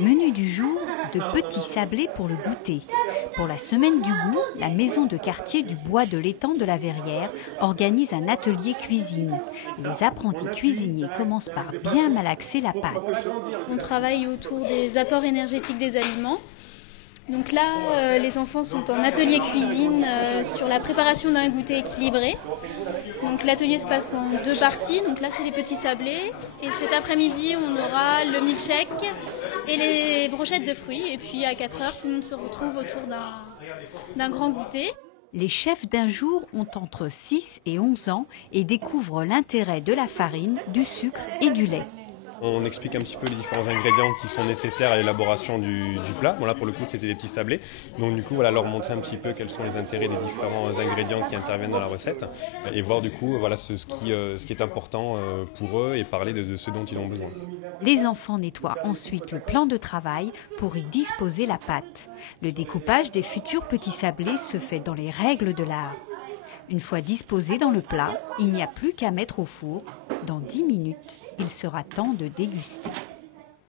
Menu du jour, de petits sablés pour le goûter. Pour la semaine du goût, la maison de quartier du bois de l'étang de la Verrière organise un atelier cuisine. Les apprentis cuisiniers commencent par bien malaxer la pâte. On travaille autour des apports énergétiques des aliments. Donc là, les enfants sont en atelier cuisine sur la préparation d'un goûter équilibré. Donc l'atelier se passe en deux parties. Donc là, c'est les petits sablés. Et cet après-midi, on aura le milkshake et les brochettes de fruits. Et puis à 4 heures, tout le monde se retrouve autour d'un grand goûter. Les chefs d'un jour ont entre 6 et 11 ans et découvrent l'intérêt de la farine, du sucre et du lait. On explique un petit peu les différents ingrédients qui sont nécessaires à l'élaboration du plat. Bon, là, pour le coup, c'était des petits sablés. Donc, du coup, voilà, leur montrer un petit peu quels sont les intérêts des différents ingrédients qui interviennent dans la recette et voir, du coup, voilà, ce qui est important pour eux et parler de ce dont ils ont besoin. Les enfants nettoient ensuite le plan de travail pour y disposer la pâte. Le découpage des futurs petits sablés se fait dans les règles de l'art. Une fois disposé dans le plat, il n'y a plus qu'à mettre au four. Dans 10 minutes, il sera temps de déguster.